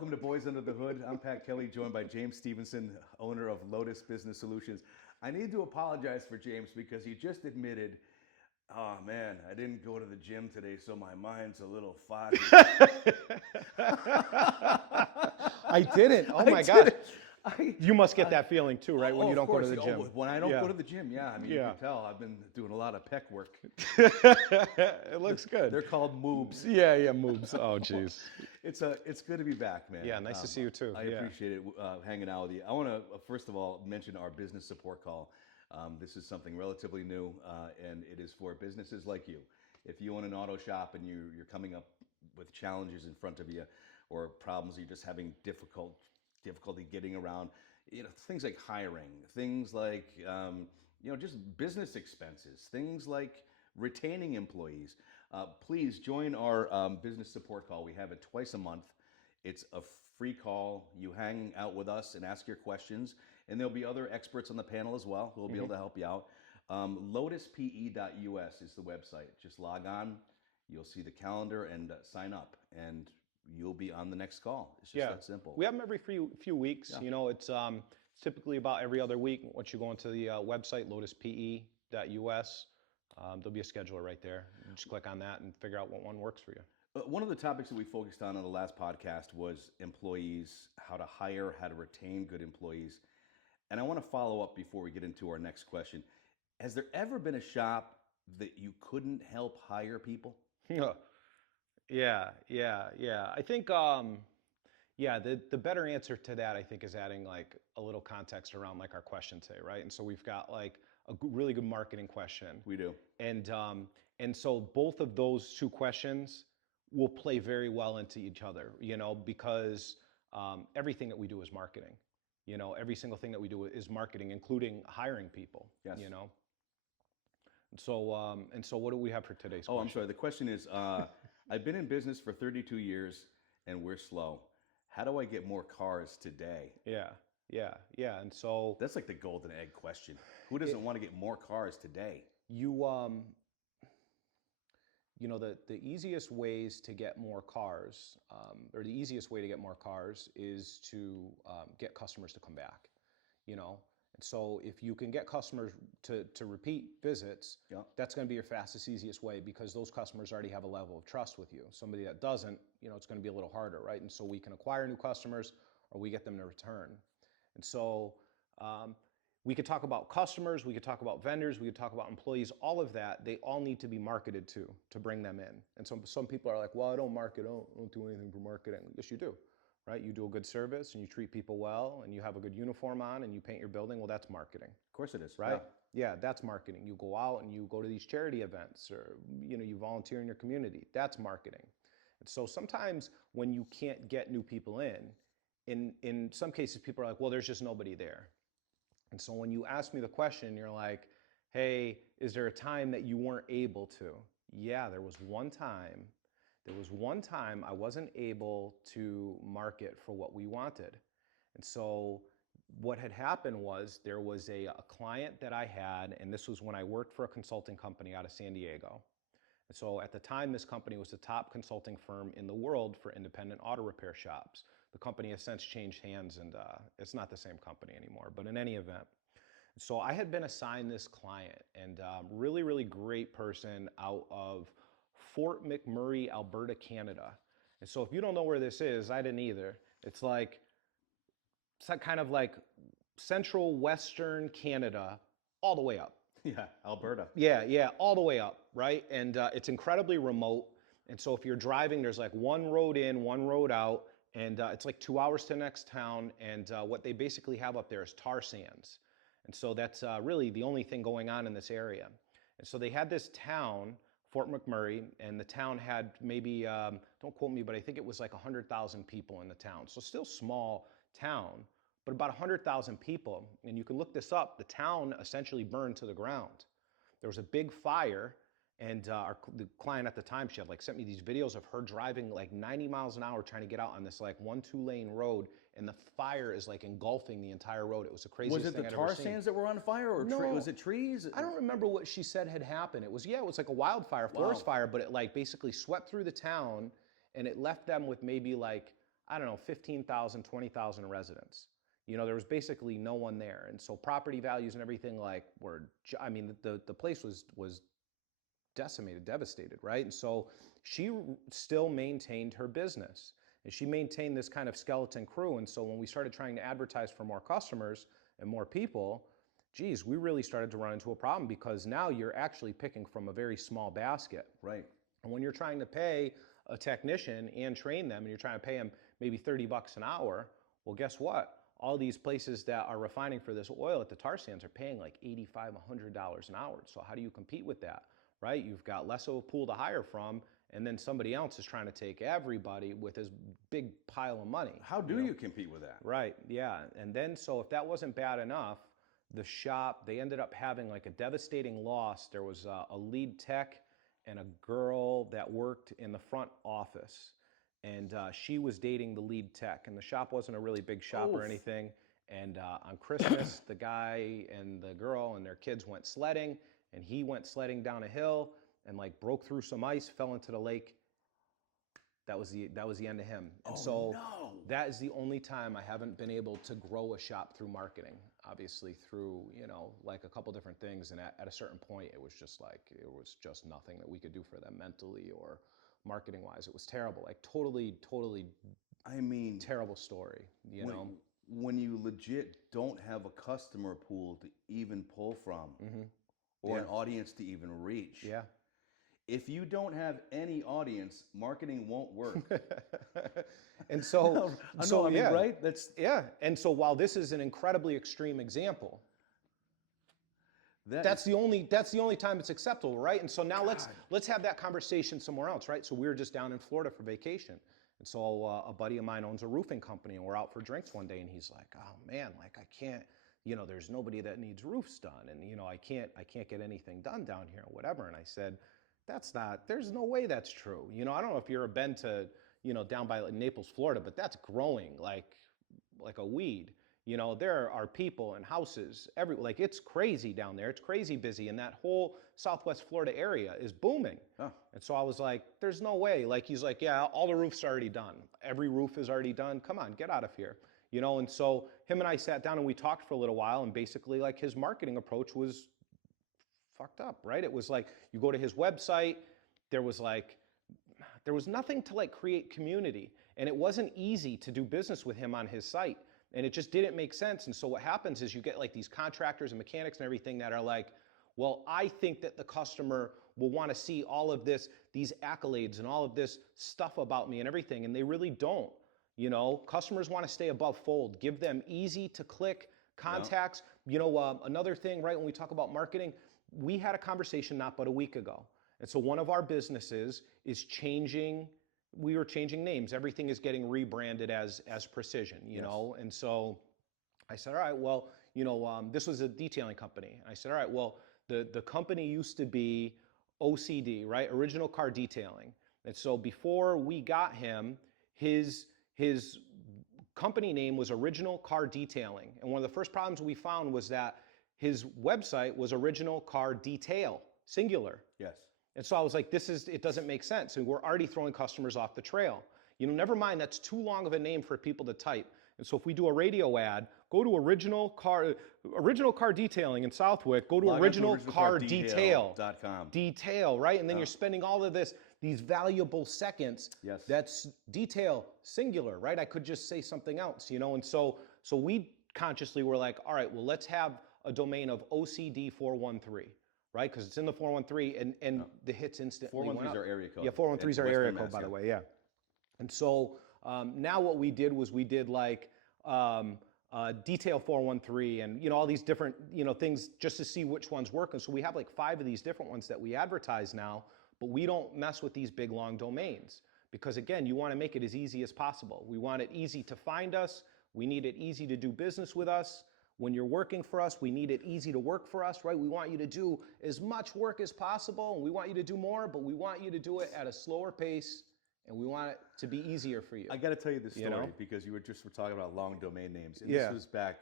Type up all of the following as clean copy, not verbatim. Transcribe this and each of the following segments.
welcome to Boys Under the Hood. I'm Pat Kelly, joined by James Stevenson, owner of Lotus Business Solutions. I need to apologize for James because he just admitted, oh man, I didn't go to the gym today, so my mind's a little foggy. I didn't. Oh my gosh. You must get that feeling too, right? When you don't go to the gym. When I don't Yeah. go to the gym, yeah. I mean, you Yeah. can tell I've been doing a lot of pec work. It looks good. They're called moobs. Yeah, moves. Oh, jeez. It's good to be back, man. Yeah, nice to see you too. I Yeah. appreciate it hanging out with you. I want to first of all mention our business support call. This is something relatively new, and it is for businesses like you. If you own an auto shop and you're coming up with challenges in front of you, or problems you're just having difficulty getting around, things like hiring, things like just business expenses, things like retaining employees. Please join our business support call. We have it twice a month. It's a free call. You hang out with us and ask your questions, and there'll be other experts on the panel as well who will be able to help you out. LotusPE.us is the website. Just log on. You'll see the calendar and sign up, and you'll be on the next call. It's just that simple. We have them every few weeks. Yeah. It's typically about every other week. Once you go into the website, LotusPE.us, there'll be a scheduler right there. You just click on that and figure out what one works for you. One of the topics that we focused on the last podcast was employees, how to hire, how to retain good employees. And I want to follow up before we get into our next question. Has there ever been a shop that you couldn't help hire people? Yeah. I think, the better answer to that, I think, is adding like a little context around like our question today, right? And so we've got like a really good marketing question. We do. And so both of those two questions will play very well into each other, because everything that we do is marketing. Every single thing that we do is marketing, including hiring people. Yes. And so what do we have for today's question? Oh, I'm sorry. The question is, I've been in business for 32 years and we're slow. How do I get more cars today? Yeah. And so That's like the golden egg question. Who doesn't want to get more cars today? The easiest ways to get more cars, or the easiest way to get more cars is to get customers to come back, And so if you can get customers to repeat visits, that's going to be your fastest, easiest way, because those customers already have a level of trust with you. Somebody that doesn't, it's going to be a little harder, right? And so we can acquire new customers or we get them to return. And so we could talk about customers, we could talk about vendors, we could talk about employees, all of that. They all need to be marketed to bring them in. And some people are like, well, I don't market, I don't do anything for marketing. Yes, you do, right? You do a good service and you treat people well and you have a good uniform on and you paint your building. Well, that's marketing. Of course it is. Right? Yeah, that's marketing. You go out and you go to these charity events, or you volunteer in your community. That's marketing. And so sometimes when you can't get new people in some cases people are like, well, there's just nobody there. And so when you ask me the question, you're like, hey, is there a time that you weren't able to? Yeah, there was one time I wasn't able to market for what we wanted. And so what had happened was there was a client that I had, and this was when I worked for a consulting company out of San Diego. And so at the time, this company was the top consulting firm in the world for independent auto repair shops. The company has since changed hands, and it's not the same company anymore, but in any event. So I had been assigned this client, and really, really great person out of Fort McMurray, Alberta, Canada. And so if you don't know where this is, I didn't either. It's like kind of like central western Canada, all the way up. Yeah, Alberta. Yeah, all the way up, right? And it's incredibly remote. And so if you're driving, there's like one road in, one road out, and it's like 2 hours to the next town. And what they basically have up there is tar sands. And so that's really the only thing going on in this area. And so they had this town, Fort McMurray, and the town had maybe, don't quote me, but I think it was like 100,000 people in the town. So still small town, but about 100,000 people. And you can look this up. The town essentially burned to the ground. There was a big fire, and the client at the time, she had like sent me these videos of her driving like 90 miles an hour trying to get out on this like 1-2-lane road, and the fire is like engulfing the entire road. It was the craziest thing I'd ever seen. Was it the tar sands that were on fire, or No. was it trees? I don't remember what she said had happened. It was like a wildfire, forest fire, but it like basically swept through the town, and it left them with maybe like, I don't know, 15,000, 20,000 residents. You know, there was basically no one there. And so property values and everything like were, I mean, the place was decimated, devastated, right? And so she still maintained her business. And she maintained this kind of skeleton crew. And so when we started trying to advertise for more customers and more people, geez, we really started to run into a problem because now you're actually picking from a very small basket. Right. And when you're trying to pay a technician and train them, and you're trying to pay them maybe $30 an hour, well, guess what? All these places that are refining for this oil at the tar sands are paying like $85, $100 an hour. So how do you compete with that, right? You've got less of a pool to hire from, and then somebody else is trying to take everybody with this big pile of money. How do you compete with that? Right, yeah. And then, so if that wasn't bad enough, the shop, they ended up having like a devastating loss. There was a lead tech and a girl that worked in the front office. And she was dating the lead tech, and the shop wasn't a really big shop or anything. And on Christmas, the guy and the girl and their kids went sledding, and he went sledding down a hill and like broke through some ice, fell into the lake. That was the end of him. And so that is the only time I haven't been able to grow a shop through marketing. Obviously through, you know, like a couple different things. And at a certain point, it was just nothing that we could do for them mentally or marketing wise. It was terrible, like totally, I mean, terrible story, you know? When you legit don't have a customer pool to even pull from or an audience to even reach. Yeah. If you don't have any audience, marketing won't work. And so, right? And so while this is an incredibly extreme example, that's the only time it's acceptable, right? And so now let's have that conversation somewhere else, right? So we were just down in Florida for vacation, and so a buddy of mine owns a roofing company, and we're out for drinks one day, and he's like, "Oh man, like I can't, you know, there's nobody that needs roofs done, and you know, I can't get anything done down here, or whatever." And I said, there's no way that's true. You know, I don't know if you've ever been to, you know, down by Naples, Florida, but that's growing like a weed. You know, there are people and houses like it's crazy down there. It's crazy busy, and that whole Southwest Florida area is booming. Oh. And so I was like, there's no way. Like, he's like, yeah, all the roofs are already done. Every roof is already done. Come on, get out of here. You know, and so him and I sat down and we talked for a little while, and basically like his marketing approach was fucked up, right? It was like, you go to his website, there was nothing to like create community, and it wasn't easy to do business with him on his site. And it just didn't make sense. And so what happens is you get like these contractors and mechanics and everything that are like, well, I think that the customer will want to see all of these accolades and all of this stuff about me and everything. And they really don't. You know, customers want to stay above fold. Give them easy to click contacts. Yeah. You know, another thing, right, when we talk about marketing, we had a conversation not but a week ago. And so one of our businesses is changing. We were changing names. Everything is getting rebranded as Precision, you know? And so I said, all right, well, you know, this was a detailing company. And I said, all right, well, the company used to be OCD, right? Original Car Detailing. And so before we got him, his company name was Original Car Detailing. And one of the first problems we found was that his website was Original Car Detail, singular. Yes. And so I was like, it doesn't make sense. And we're already throwing customers off the trail. You know, never mind, that's too long of a name for people to type. And so if we do a radio ad, go to Original Car Detailing in Southwick, go to originalcardetail.com. Detail, right? And then you're spending all of these valuable seconds. Yes. That's detail, singular, right? I could just say something else, you know? And so we consciously were like, all right, well, let's have a domain of OCD 413. Right, because it's in the 413, and the hits instantly went up. 413s are area code. Yeah, 413s are area code, by the way, yeah. And so now what we did was we did like detail 413 and, you know, all these different, you know, things just to see which ones work. And so we have like 5 of these different ones that we advertise now, but we don't mess with these big, long domains. Because again, you want to make it as easy as possible. We want it easy to find us. We need it easy to do business with us. When you're working for us, we need it easy to work for us, right? We want you to do as much work as possible, and we want you to do more, but we want you to do it at a slower pace, and we want it to be easier for you. I got to tell you this story, because you were talking about long domain names. And yeah. This was back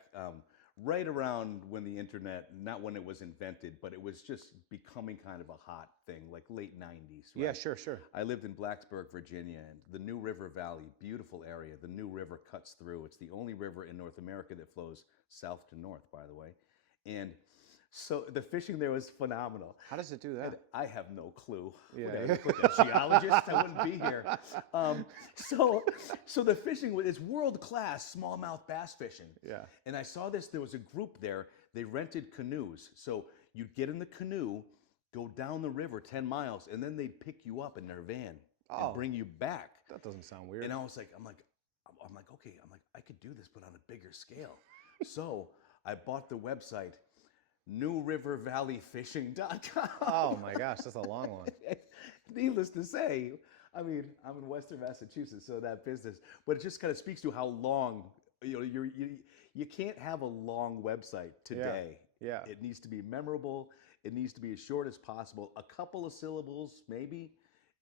right around when the internet, not when it was invented, but it was just becoming kind of a hot thing, like late 90s, Yeah, right? sure. I lived in Blacksburg, Virginia, and the New River Valley, beautiful area. The New River cuts through. It's the only river in North America that flows south to north, by the way. And so the fishing there was phenomenal. How does it do And that? I have no clue. Yeah. Would I look like a geologist? I wouldn't be here. So the fishing is world class smallmouth bass fishing. Yeah. And I saw this. There was a group there. They rented canoes. So you'd get in the canoe, go down the river 10 miles, and then they'd pick you up in their van Oh. and bring you back. That doesn't sound weird. And I was like, okay, I could do this, but on a bigger scale. So I bought the website newrivervalleyfishing.com. Oh my gosh, that's a long one. Needless to say, I mean, I'm in Western Massachusetts, so that business, but it just kind of speaks to how long, you can't have a long website today. Yeah. It needs to be memorable. It needs to be as short as possible, a couple of syllables maybe,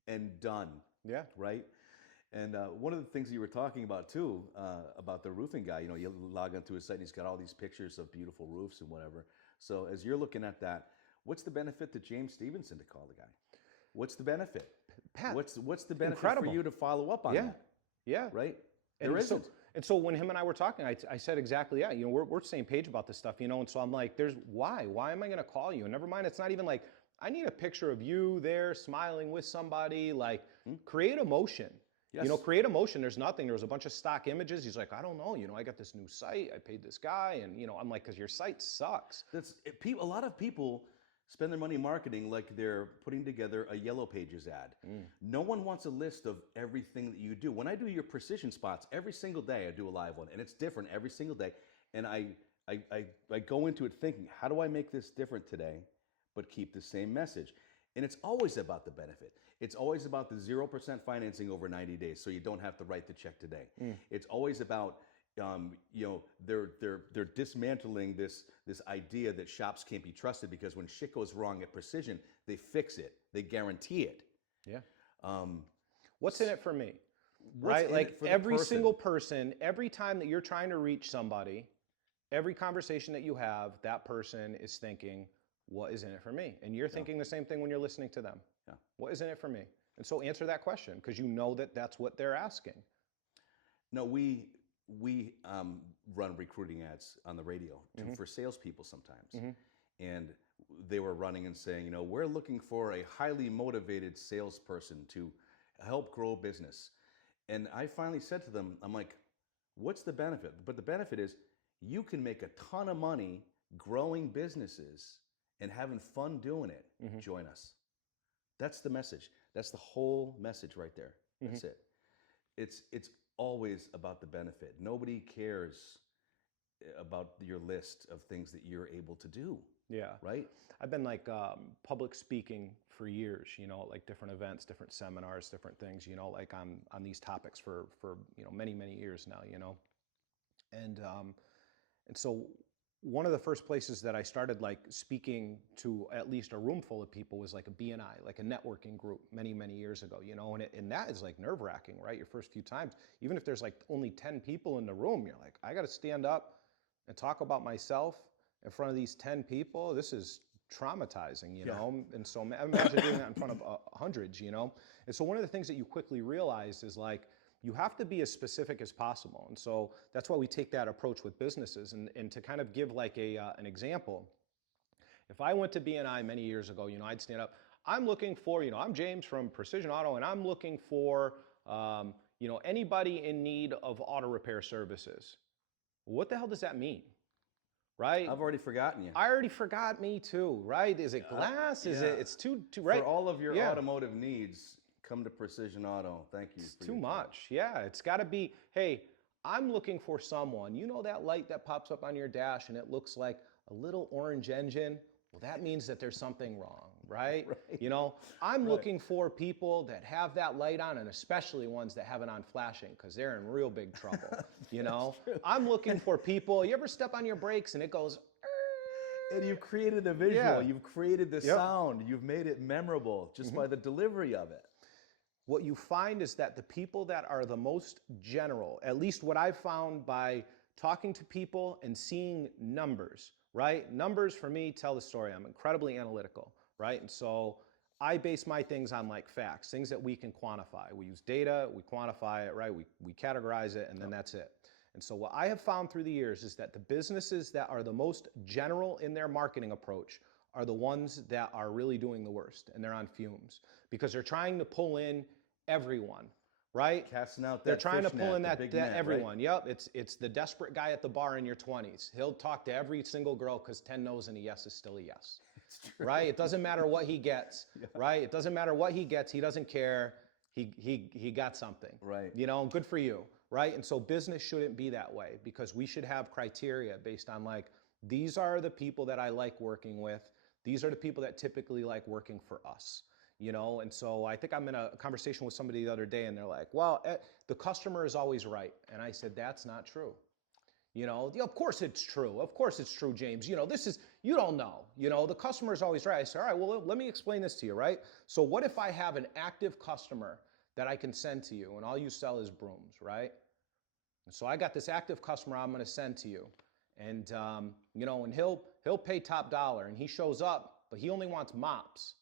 and done, Yeah. right? And one of the things you were talking about too, about the roofing guy, you log onto his site and he's got all these pictures of beautiful roofs and whatever. So as you're looking at that, what's the benefit to James Stevenson to call the guy? What's the benefit? Pat, What's the benefit incredible. for you to follow up on Yeah. that? Yeah. Right? And There so, isn't. and so when him and I were talking, I said exactly, yeah, we're the same page about this stuff, and so I'm like, why am I going to call you? And never mind, it's not even like, I need a picture of you there smiling with somebody, like create emotion. Yes. Create emotion. There's nothing. There was a bunch of stock images. He's like, I don't know. I got this new site. I paid this guy. And, I'm like, because your site sucks. A lot of people spend their money marketing like they're putting together a Yellow Pages ad. No one wants a list of everything that you do. When I do your precision spots, every single day I do a live one, and it's different every single day. And I go into it thinking, how do I make this different today, but keep the same message? And it's always about the benefit. It's always about the 0% financing over 90 days, so you don't have to write the check today. It's always about they're dismantling this idea that shops can't be trusted, because when shit goes wrong at Precision, they fix it. They guarantee it. Yeah. What's in it for me? What's Right? in Like it for the every person? single person, every time that you're trying to reach somebody, every conversation that you have, that person is thinking, what is in it for me? And you're thinking the same thing when you're listening to them. Yeah. What is in it for me? And so answer that question, because you know that that's what they're asking. No, we run recruiting ads on the radio for salespeople sometimes, and they were running and saying, we're looking for a highly motivated salesperson to help grow business. And I finally said to them, I'm like, what's the benefit? But the benefit is you can make a ton of money growing businesses and having fun doing it. Join us. That's the message. That's the whole message right there. That's it. It's always about the benefit. Nobody cares about your list of things that you're able to do. Yeah. Right? I've been like public speaking for years, like different events, different seminars, different things, like on these topics for many, many years now, And so one of the first places that I started like speaking to at least a room full of people was like a BNI, like a networking group many, many years ago, and that is like nerve wracking, right? Your first few times, even if there's like only 10 people in the room, you're like, I got to stand up and talk about myself in front of these 10 people. This is traumatizing, And so imagine doing that in front of hundreds, And so one of the things that you quickly realize is like, you have to be as specific as possible. And so that's why we take that approach with businesses. And to kind of give like an example, if I went to BNI many years ago, I'd stand up, I'm looking for, I'm James from Precision Auto, and I'm looking for, anybody in need of auto repair services. What the hell does that mean? Right? I've already forgotten you. I already forgot me too, right? Is it glass? Is it, it's too, right? For all of your automotive needs, come to Precision Auto. Thank you. It's too much. Yeah, it's got to be, hey, I'm looking for someone. That light that pops up on your dash and it looks like a little orange engine? Well, that means that there's something wrong, right? I'm looking for people that have that light on, and especially ones that have it on flashing, because they're in real big trouble. I'm looking for people. You ever step on your brakes and it goes, and you've created the visual, you've created the sound, you've made it memorable just by the delivery of it. What you find is that the people that are the most general, at least what I've found by talking to people and seeing numbers, right? Numbers for me tell the story. I'm incredibly analytical, right? And so I base my things on like facts, things that we can quantify. We use data, we quantify it, right? We categorize it, and then that's it. And so what I have found through the years is that the businesses that are the most general in their marketing approach are the ones that are really doing the worst, and they're on fumes because they're trying to pull in everyone, right? Casting out that They're trying to fish pull net, in the that, big that net, everyone. right? Yep, it's the desperate guy at the bar in your 20s. He'll talk to every single girl because 10 no's and a yes is still a yes. It's true. Right? It doesn't matter what he gets, right? It doesn't matter what he gets. He doesn't care. He got something. Right. You know, good for you, right? And so business shouldn't be that way because we should have criteria based on like, these are the people that I like working with. These are the people that typically like working for us, you know? And so I think I'm in a conversation with somebody the other day and they're like, well, the customer is always right. And I said, that's not true. You know, of course it's true. Of course it's true, James. You know, you don't know. You know, the customer is always right. I said, all right, well, let me explain this to you, right? So what if I have an active customer that I can send to you and all you sell is brooms, right? And so I got this active customer I'm going to send to you. And, you know, and he'll pay top dollar and he shows up, but he only wants mops.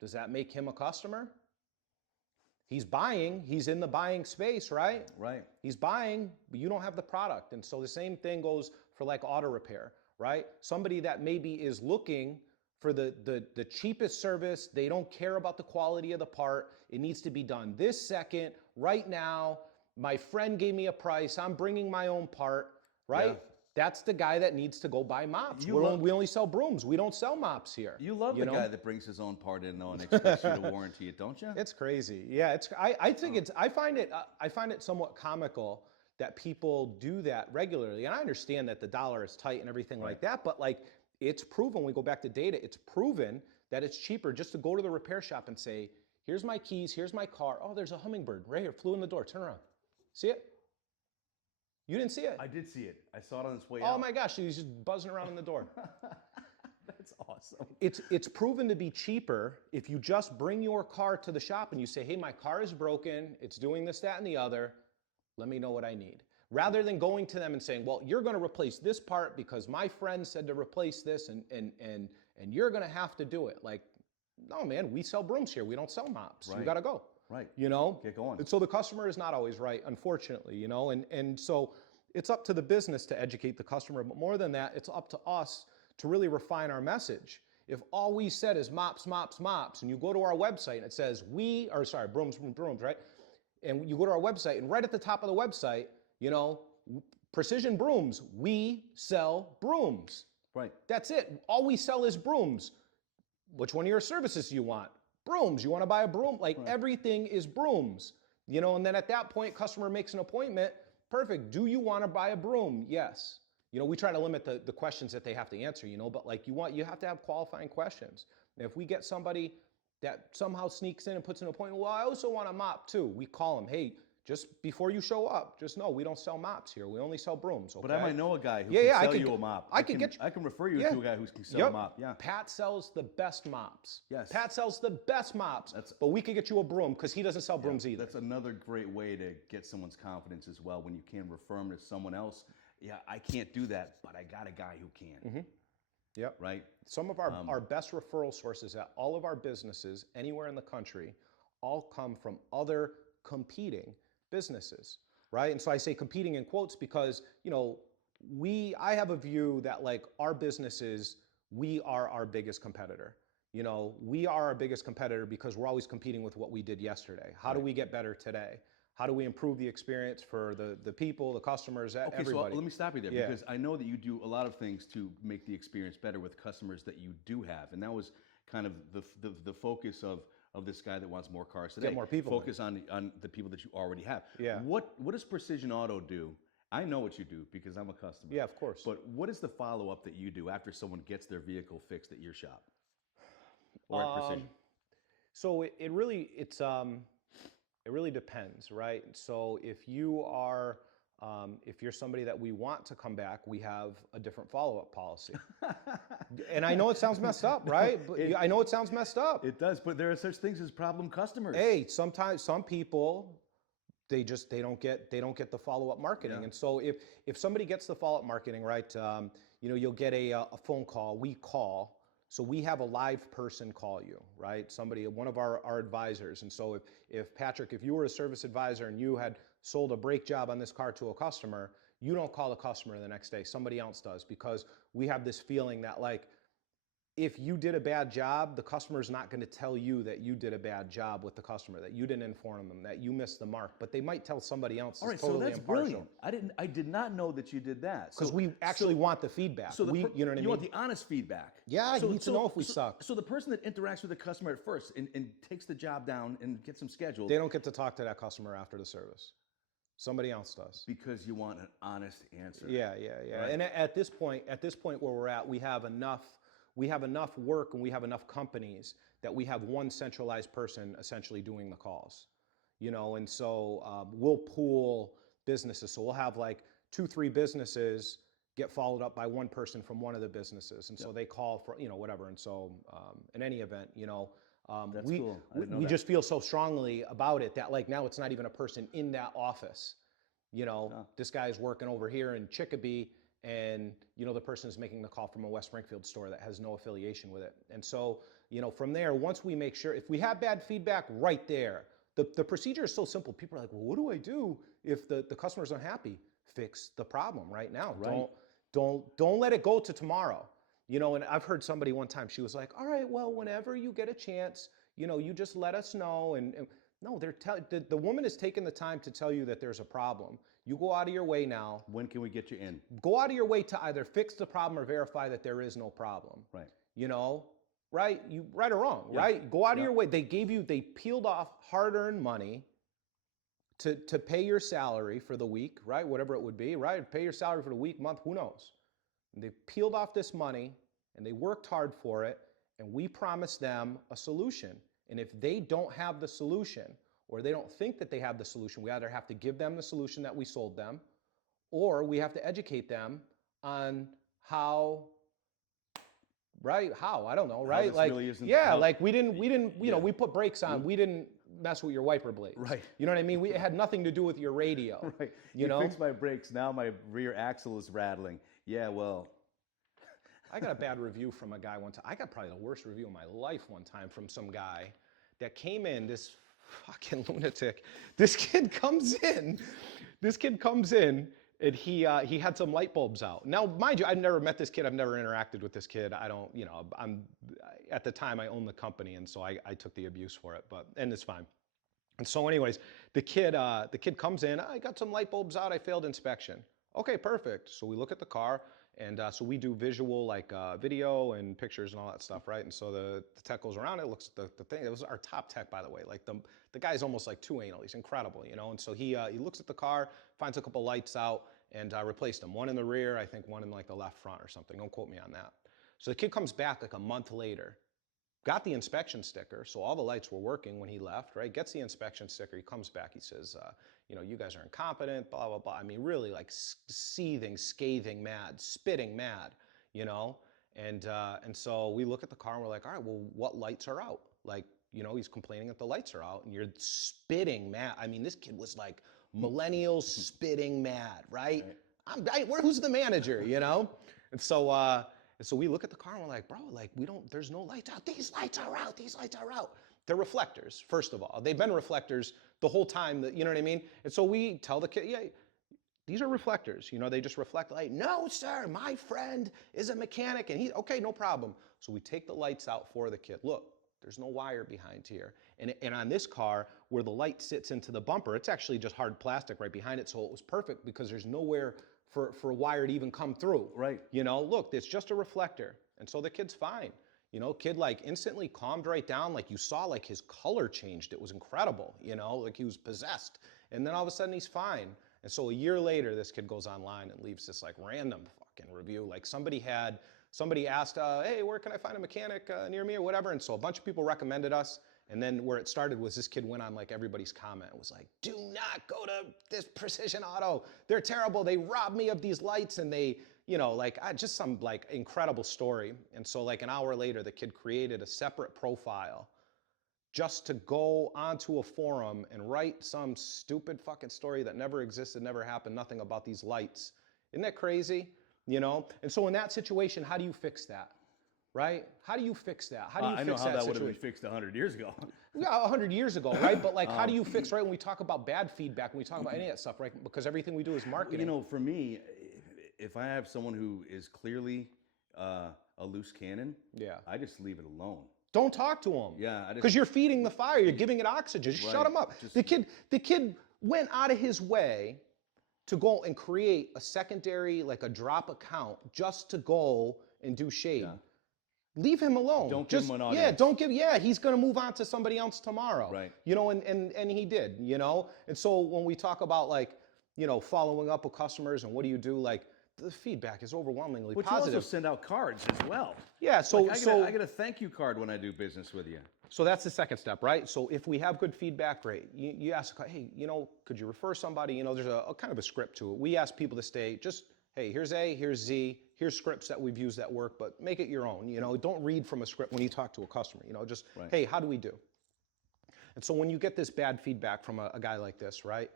Does that make him a customer? He's buying, he's in the buying space, right? Right. He's buying, but you don't have the product. And so the same thing goes for like auto repair, right? Somebody that maybe is looking for the cheapest service, they don't care about the quality of the part. It needs to be done this second, right now. My friend gave me a price, I'm bringing my own part, right? Yeah. That's the guy that needs to go buy mops. You We only sell brooms. We don't sell mops here. You love the know? guy that brings his own part in though and expects you to warranty it, don't you? It's crazy. Yeah, I think I find it somewhat comical that people do that regularly. And I understand that the dollar is tight and everything like that, but like it's proven, we go back to data, it's proven that it's cheaper just to go to the repair shop and say, here's my keys, here's my car. Oh, there's a hummingbird right here, flew in the door. Turn around. See it? You didn't see it? I did see it. I saw it on its way Oh out. my gosh, he's just buzzing around in the door. That's awesome. It's proven to be cheaper if you just bring your car to the shop and you say, hey, my car is broken, it's doing this, that, and the other, let me know what I need. Rather than going to them and saying, well, you're gonna replace this part because my friend said to replace this and you're gonna have to do it. Like, no man, we sell brooms here, we don't sell mops. Right. You gotta go. Right. You know? Get going. And so the customer is not always right, unfortunately, you know? And so it's up to the business to educate the customer, but more than that, it's up to us to really refine our message. If all we said is mops, mops, mops, and you go to our website and it says brooms, brooms, right? And you go to our website and right at the top of the website, you know, Precision Brooms, we sell brooms. Right. That's it. All we sell is brooms. Which one of your services do you want? Brooms. You want to buy a broom? Like everything is brooms. You know, and then at that point, customer makes an appointment. Perfect. Do you want to buy a broom? Yes. You know, we try to limit the questions that they have to answer, you know, but like you have to have qualifying questions. And if we get somebody that somehow sneaks in and puts an appointment, well, I also want a mop too. We call them, hey, just before you show up, just know we don't sell mops here. We only sell brooms. Okay? But I might know a guy who Yeah, can yeah, I sell could you get- a mop. I could get you- I can refer you Yeah. to a guy who can sell a Yep. mop. Yeah. Pat sells the best mops. Yes. Pat sells the best mops. But we could get you a broom because he doesn't sell brooms either. That's another great way to get someone's confidence as well when you can refer them to someone else. Yeah, I can't do that, but I got a guy who can. Yep. Right? Some of our best referral sources at all of our businesses anywhere in the country all come from other competing businesses, right? And so I say competing in quotes because, you know, I have a view that like our businesses, we are our biggest competitor. You know, we are our biggest competitor because we're always competing with what we did yesterday. How do we get better today? How do we improve the experience for the people, the customers, Okay, everybody? so let me stop you there Yeah. because I know that you do a lot of things to make the experience better with customers that you do have, and that was kind of the focus of this guy that wants more cars today. more people in. Focus on the people that you already have. Yeah. What does Precision Auto do? I know what you do because I'm a customer. Yeah, of course. But what is the follow up that you do after someone gets their vehicle fixed at your shop or at Precision? So it really depends, right? So if you're somebody that we want to come back, we have a different follow-up policy. And I know it sounds messed up, right? But I know it sounds messed up. It does, but there are such things as problem customers. Hey, sometimes some people they don't get the follow-up marketing. Yeah. And so if somebody gets the follow-up marketing, right, you'll get a phone call. We call. So we have a live person call you, right? Somebody, one of our advisors. And so if Patrick, if you were a service advisor and you had sold a brake job on this car to a customer, you don't call the customer the next day. Somebody else does, because we have this feeling that, like, if you did a bad job, the customer's not going to tell you that you did a bad job with the customer, that you didn't inform them, that you missed the mark, but they might tell somebody else. All right, totally so that's impartial. brilliant. I did not know that you did that. Because we actually want the feedback. So you know what I mean? You want the honest feedback. Yeah, you need to know if we suck. So the person that interacts with the customer at first and takes the job down and gets them scheduled. They don't get to talk to that customer after the service. Somebody else does. Because you want an honest answer. Yeah. Right. And at this point where we're at, we have enough work and we have enough companies that we have one centralized person essentially doing the calls, and so we'll pool businesses. So we'll have like 2-3 businesses get followed up by one person from one of the businesses. And so they call for, whatever. And so in any event, That's we, cool. I didn't know we that. just feel so strongly about it that, like, now it's not even a person in that office. This guy's working over here in Chicopee, and the person is making the call from a West Springfield store that has no affiliation with it. And so from there, once we make sure, if we have bad feedback right there, the procedure is so simple. People are like, well, what do I do if the customer's unhappy? Fix the problem right now. Right. Don't let it go to tomorrow. And I've heard somebody one time, she was like, all right, well, whenever you get a chance, you just let us know. And no, the woman is taking the time to tell you that there's a problem. You go out of your way now. When can we get you in? Go out of your way to either fix the problem or verify that there is no problem. Right. Right? You right or wrong, Yeah. right? Go out of your way. They peeled off hard-earned money to pay your salary for the week, right? Whatever it would be, right? Pay your salary for the week, month, who knows? And they peeled off this money and they worked hard for it, and we promised them a solution. And if they don't have the solution, or they don't think that they have the solution, we either have to give them the solution that we sold them, or we have to educate them on how, right? How, I don't know, right? this Like, really isn't- yeah, how- like we didn't, we put brakes on, we didn't mess with your wiper blades. Right. You know what I mean? It had nothing to do with your radio. Right. You know? fix my brakes, now my rear axle is rattling. Yeah, well. I got a bad review from a guy one time. I got probably the worst review of my life one time from some guy that came in, this fucking lunatic. This kid comes in, and he had some light bulbs out. Now, mind you, I've never met this kid. I've never interacted with this kid. I don't, at the time I owned the company, and so I took the abuse for it, and it's fine. And so anyways, the kid comes in, I got some light bulbs out, I failed inspection. Okay, perfect. So we look at the car, and so we do visual, like video and pictures and all that stuff, right? And so the tech goes around, it looks at the thing. It was our top tech, by the way. Like the guy's almost like too anal. He's incredible, And so he looks at the car, finds a couple lights out, and replaced them. One in the rear, I think one in like the left front or something. Don't quote me on that. So the kid comes back like a month later, got the inspection sticker, so all the lights were working when he left, right? Gets the inspection sticker, he comes back, he says, you guys are incompetent, blah, blah, blah. I mean, really like seething, scathing mad, spitting mad, And so we look at the car and we're like, all right, well, what lights are out? Like, he's complaining that the lights are out, and you're spitting mad. I mean, this kid was like millennial spitting mad, right? Who's the manager, And so we look at the car and we're like, bro, like there's no lights out. These lights are out. These lights are out. They're reflectors, first of all. They've been reflectors the whole time, that, you know what I mean? And so we tell the kid, yeah, these are reflectors. They just reflect light. No, sir, my friend is a mechanic, and okay, no problem. So we take the lights out for the kid. Look, there's no wire behind here. And on this car, where the light sits into the bumper, it's actually just hard plastic right behind it. So it was perfect because there's nowhere for a wire to even come through. Right. Look, it's just a reflector. And so the kid's fine. Kid like instantly calmed right down. Like you saw like his color changed. It was incredible, like he was possessed. And then all of a sudden he's fine. And so a year later, this kid goes online and leaves this like random fucking review. Like somebody asked, hey, where can I find a mechanic near me or whatever? And so a bunch of people recommended us. And then where it started was this kid went on like everybody's comment. It was like, do not go to this Precision Auto. They're terrible. They robbed me of these lights, and they, just some like incredible story. And so like an hour later, the kid created a separate profile just to go onto a forum and write some stupid fucking story that never existed, never happened, nothing about these lights. Isn't that crazy? You know? And so in that situation, how do you fix that? Right? How do you fix that? How do you I know fix how that would situation? have been fixed 100 years ago. Yeah, 100 years ago, right? But like, how do you fix, right? When we talk about bad feedback, when we talk about any of that stuff, right? Because everything we do is marketing. You know, for me, if I have someone who is clearly a loose cannon, Yeah. I just leave it alone. Don't talk to them. Yeah, I just- Because you're feeding the fire. You're giving it oxygen. Just shut Right. him up. Just- The kid went out of his way to go and create a secondary, like a drop account, just to go and do shade. Yeah. Leave him alone. Don't give Just, him an Yeah, audience. don't give. Yeah, he's gonna move on to somebody else tomorrow. Right. You know, and he did. You know, and so when we talk about like, you know, following up with customers and what do you do, like the feedback is overwhelmingly But positive. you also send out cards as well. Yeah. So Like, I get a thank you card when I do business with you. So that's the second step, right? So if we have good feedback, great. You ask, hey, you know, could you refer somebody? You know, there's a kind of a script to it. We ask people to stay just, hey, here's A, here's Z, here's scripts that we've used that work, but make it your own. You know, don't read from a script when you talk to a customer. You know, just, Right. hey, how do we do? And so when you get this bad feedback from a guy like this, right?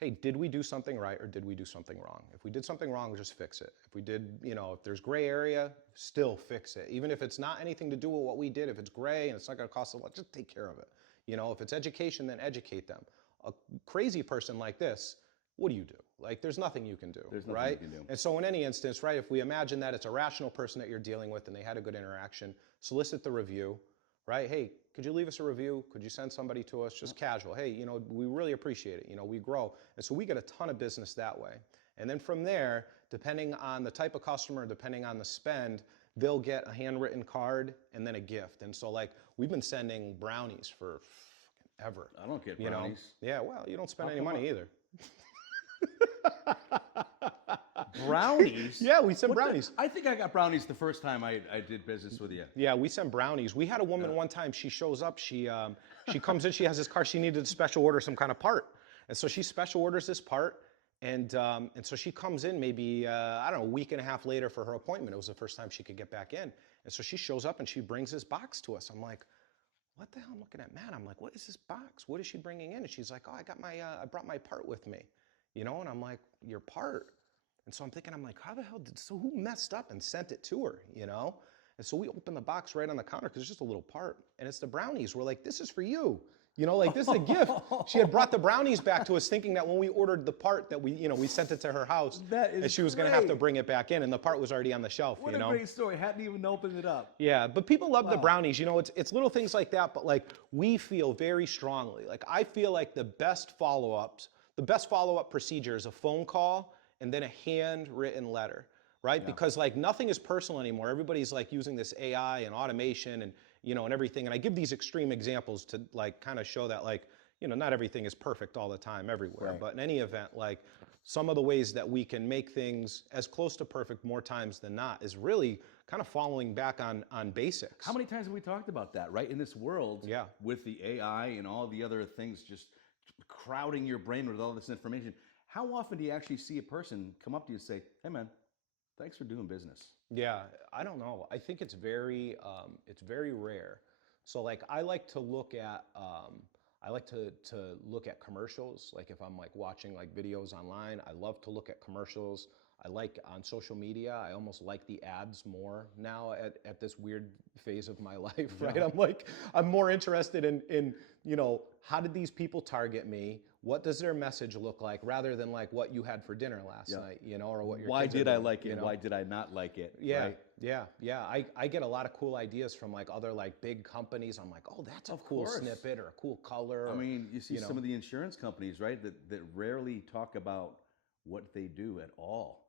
Hey, did we do something right or did we do something wrong? If we did something wrong, just fix it. If we did, you know, if there's gray area, still fix it. Even if it's not anything to do with what we did, if it's gray and it's not gonna cost a lot, just take care of it. You know, if it's education, then educate them. A crazy person like this, what do you do? Like, there's nothing you can do, There's nothing right? you can do. And so in any instance, right, if we imagine that it's a rational person that you're dealing with and they had a good interaction, solicit the review, right? Hey, could you leave us a review? Could you send somebody to us? Just casual. Hey, you know, we really appreciate it. You know, we grow. And so we get a ton of business that way. And then from there, depending on the type of customer, depending on the spend, they'll get a handwritten card and then a gift. And so like, we've been sending brownies for ever. I don't get You know? brownies. Yeah, well, you don't spend How any come money either. Brownies? Yeah, we send What the- brownies. I think I got brownies the first time I did business with you. Yeah, we send brownies. We had a woman one time, she shows up, she comes in, she has this car, she needed to special order some kind of part. And so she special orders this part, and so she comes in maybe, I don't know, a week and a half later for her appointment. It was the first time she could get back in. And so she shows up and she brings this box to us. I'm like, what the hell? I'm looking at Matt. I'm like, what is this box? What is she bringing in? And she's like, oh, I brought my part with me. You know, and I'm like, your part? And so I'm thinking, I'm like, how the hell so who messed up and sent it to her, you know? And so we open the box right on the counter because it's just a little part. And it's the brownies. We're like, this is for you. You know, like this is a gift. She had brought the brownies back to us thinking that when we ordered the part that we sent it to her house. That is and she was going to have to great. bring it back in and the part was already on the shelf, What you a know? great story. Hadn't even opened it up. Yeah, but people love the Wow. brownies. You know, it's little things like that, but like we feel very strongly. Like I feel like the best follow-up procedure is a phone call and then a handwritten letter, right? Because like nothing is personal anymore. Everybody's like using this AI and automation and and everything. And I give these extreme examples to like kind of show that like, not everything is perfect all the time everywhere. Right. But in any event, like some of the ways that we can make things as close to perfect more times than not is really kind of following back on basics. How many times have we talked about that, right? In this world, Yeah. with the AI and all the other things just crowding your brain with all this information, how often do you actually see a person come up to you and say, hey man, thanks for doing business? Yeah, I don't know. I think it's very rare. So like I like to look at look at commercials. Like if I'm like watching like videos online, I love to look at commercials. I like on social media, I almost like the ads more now at this weird phase of my life, right? I'm more interested in how did these people target me? What does their message look like rather than like what you had for dinner last night, or what your Why kids are did I doing, like it? Why did I not like it? Yeah, right? yeah. I get a lot of cool ideas from like other like big companies. I'm like, oh, that's a cool course. snippet or a cool color. I mean, you see you know. some of the insurance companies, right, that rarely talk about what they do at all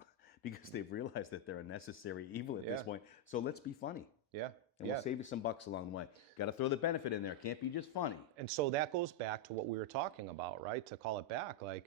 because they've realized that they're a necessary evil at this point. So let's be funny. Yeah, And yeah. we'll save you some bucks along the way. Got to throw the benefit in there. Can't be just funny. And so that goes back to what we were talking about, right? To call it back, like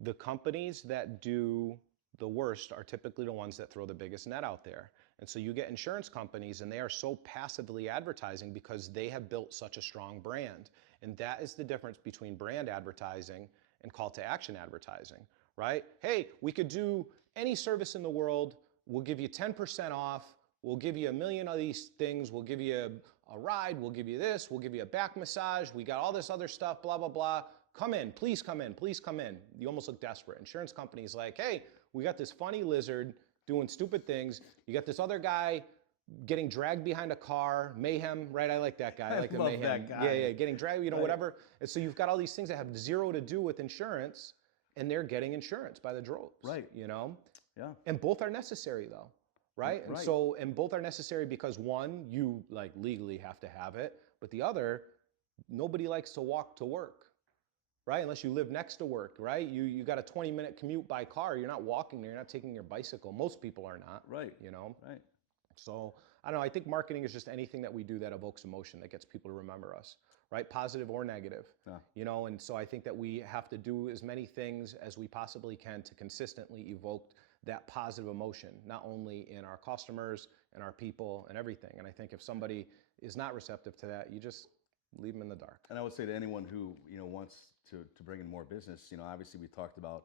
the companies that do the worst are typically the ones that throw the biggest net out there. And so you get insurance companies and they are so passively advertising because they have built such a strong brand. And that is the difference between brand advertising and call to action advertising, right? Hey, we could do any service in the world. We'll give you 10% off. We'll give you 1 million of these things. We'll give you a ride, we'll give you this, we'll give you a back massage, we got all this other stuff, blah, blah, blah. Come in, please come in, please come in. You almost look desperate. Insurance company's like, hey, we got this funny lizard doing stupid things. You got this other guy getting dragged behind a car, mayhem, right? I like that guy. I like the love mayhem. that guy. Yeah, getting dragged, Right. whatever. And so you've got all these things that have zero to do with insurance, and they're getting insurance by the droves. Right. Yeah. And both are necessary though, right? And Right. so, and both are necessary because one, you like legally have to have it, but the other, nobody likes to walk to work. Right, unless you live next to work, right? You got a 20-minute commute by car. You're not walking there. You're not taking your bicycle. Most people are not. Right. Right. So I don't know. I think marketing is just anything that we do that evokes emotion, that gets people to remember us, right? Positive or negative. Yeah. And so I think that we have to do as many things as we possibly can to consistently evoke that positive emotion, not only in our customers and our people and everything. And I think if somebody is not receptive to that, you just leave them in the dark. And I would say to anyone who wants to bring in more business, obviously we talked about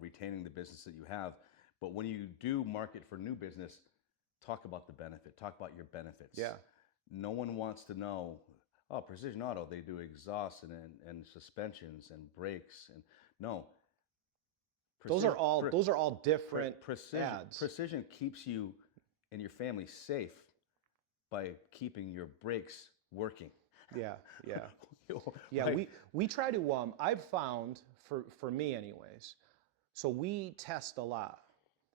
retaining the business that you have, but when you do market for new business, talk about the benefit, talk about your benefits. Yeah. No one wants to know, oh, Precision Auto, they do exhaust and suspensions and brakes, and no. Those are all different ads. Precision keeps you and your family safe by keeping your brakes working. Yeah. Yeah, Right. we try to, I've found, for me anyways, so we test a lot.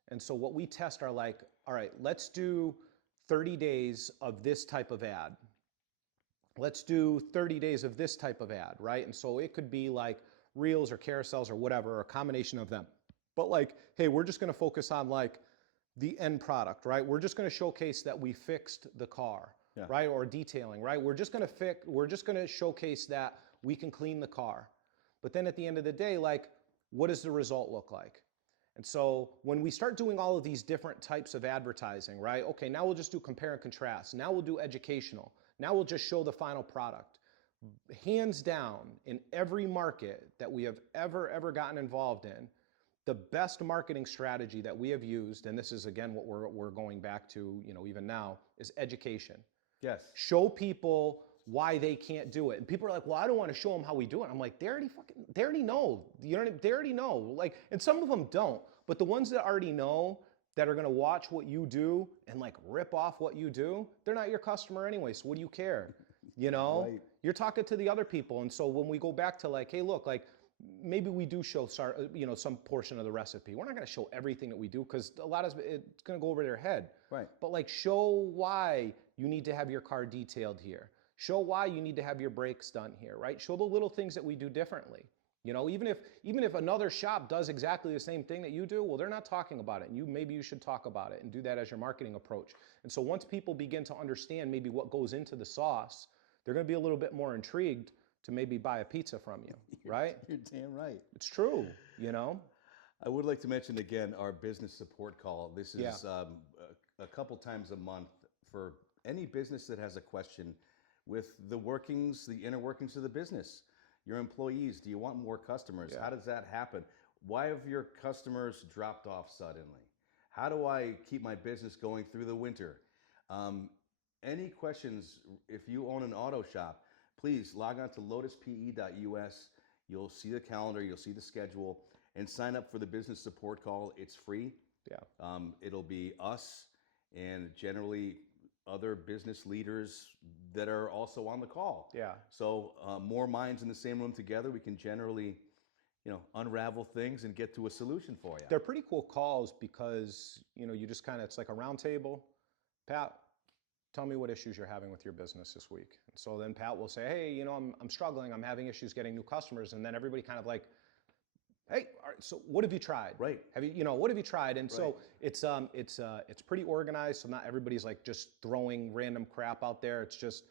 And so what we test are like, all right, let's do 30 days of this type of ad. Let's do 30 days of this type of ad, right? And so it could be like reels or carousels or whatever, or a combination of them. But like, hey, we're just gonna focus on like the end product, right? We're just gonna showcase that we fixed the car. Yeah. Right? Or detailing, right? We're just gonna showcase that we can clean the car. But then at the end of the day, like, what does the result look like? And so when we start doing all of these different types of advertising, right? Okay, now we'll just do compare and contrast. Now we'll do educational. Now we'll just show the final product. Hands down, in every market that we have ever gotten involved in, the best marketing strategy that we have used, and this is again what we're going back to, even now, is education. Yes. Show people why they can't do it. And people are like, well, I don't want to show them how we do it. I'm like, they already know. They already know. Like, and some of them don't. But the ones that already know, that are going to watch what you do and like rip off what you do, they're not your customer anyway. So what do you care? Right. You're talking to the other people. And so when we go back to like, hey, look, like maybe we do show, some portion of the recipe. We're not going to show everything that we do because a lot of it's going to go over their head. Right. But like show why you need to have your car detailed here. Show why you need to have your brakes done here, right? Show the little things that we do differently. Even if another shop does exactly the same thing that you do, well, they're not talking about it. And maybe you should talk about it and do that as your marketing approach. And so once people begin to understand maybe what goes into the sauce, they're going to be a little bit more intrigued to maybe buy a pizza from you, right? You're damn right. It's true, I would like to mention again our business support call. This is a couple times a month for any business that has a question with the inner workings of the business. Your employees, do you want more customers? Yeah. How does that happen? Why have your customers dropped off suddenly? How do I keep my business going through the winter? Any questions, if you own an auto shop, please log on to lotuspe.us. You'll see the calendar, you'll see the schedule, and sign up for the business support call. It's free. Yeah. It'll be us and generally other business leaders that are also on the call. Yeah. So more minds in the same room together, we can generally, unravel things and get to a solution for you. They're pretty cool calls because, you just it's like a round table. Pat, tell me what issues you're having with your business this week. And so then Pat will say, hey, I'm struggling. I'm having issues getting new customers. And then everybody kind of like, hey, all right, so what have you tried? Right. What have you tried? And Right. so it's pretty organized. So not everybody's like just throwing random crap out there. It's just,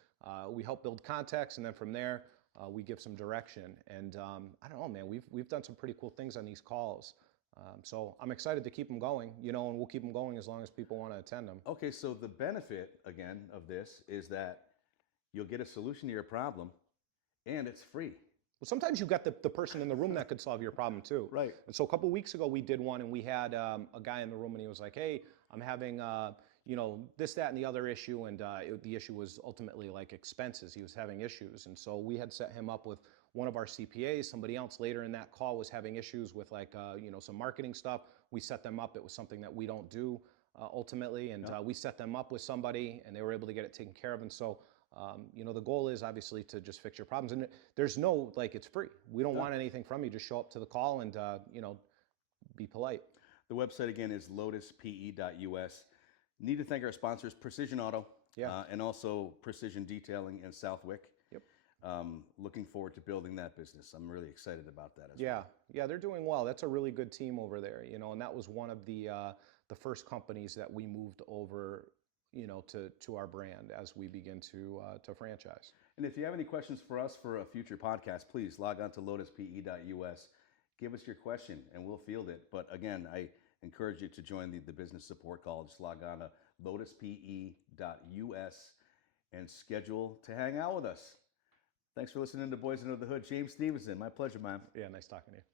we help build context. And then from there, we give some direction. And I don't know, man, we've done some pretty cool things on these calls. So I'm excited to keep them going, and we'll keep them going as long as people want to attend them. Okay, so the benefit, again, of this is that you'll get a solution to your problem, and it's free. Well, sometimes you've got the person in the room that could solve your problem too. Right. And so a couple of weeks ago we did one, and we had a guy in the room, and he was like, hey, I'm having this, that, and the other issue, and the issue was ultimately like expenses. He was having issues, and so we had set him up with one of our CPAs. Somebody else later in that call was having issues with like some marketing stuff. We set them up. It was something that we don't do ultimately, and we set them up with somebody, and they were able to get it taken care of. And so the goal is obviously to just fix your problems, and there's no it's free. We don't want anything from you. Just show up to the call and be polite. The website again is lotuspe.us. Need to thank our sponsors, Precision Auto, and also Precision Detailing in Southwick. Yep. Looking forward to building that business. I'm really excited about that as well. Yeah, they're doing well. That's a really good team over there, and that was one of the first companies that we moved over, to our brand as we begin to franchise. And if you have any questions for us for a future podcast, please log on to lotuspe.us. Give us your question and we'll field it. But again, I encourage you to join the business support call. Just log on to lotuspe.us and schedule to hang out with us. Thanks for listening to Boys Under the Hood. James Stevenson, my pleasure, man. Yeah, nice talking to you.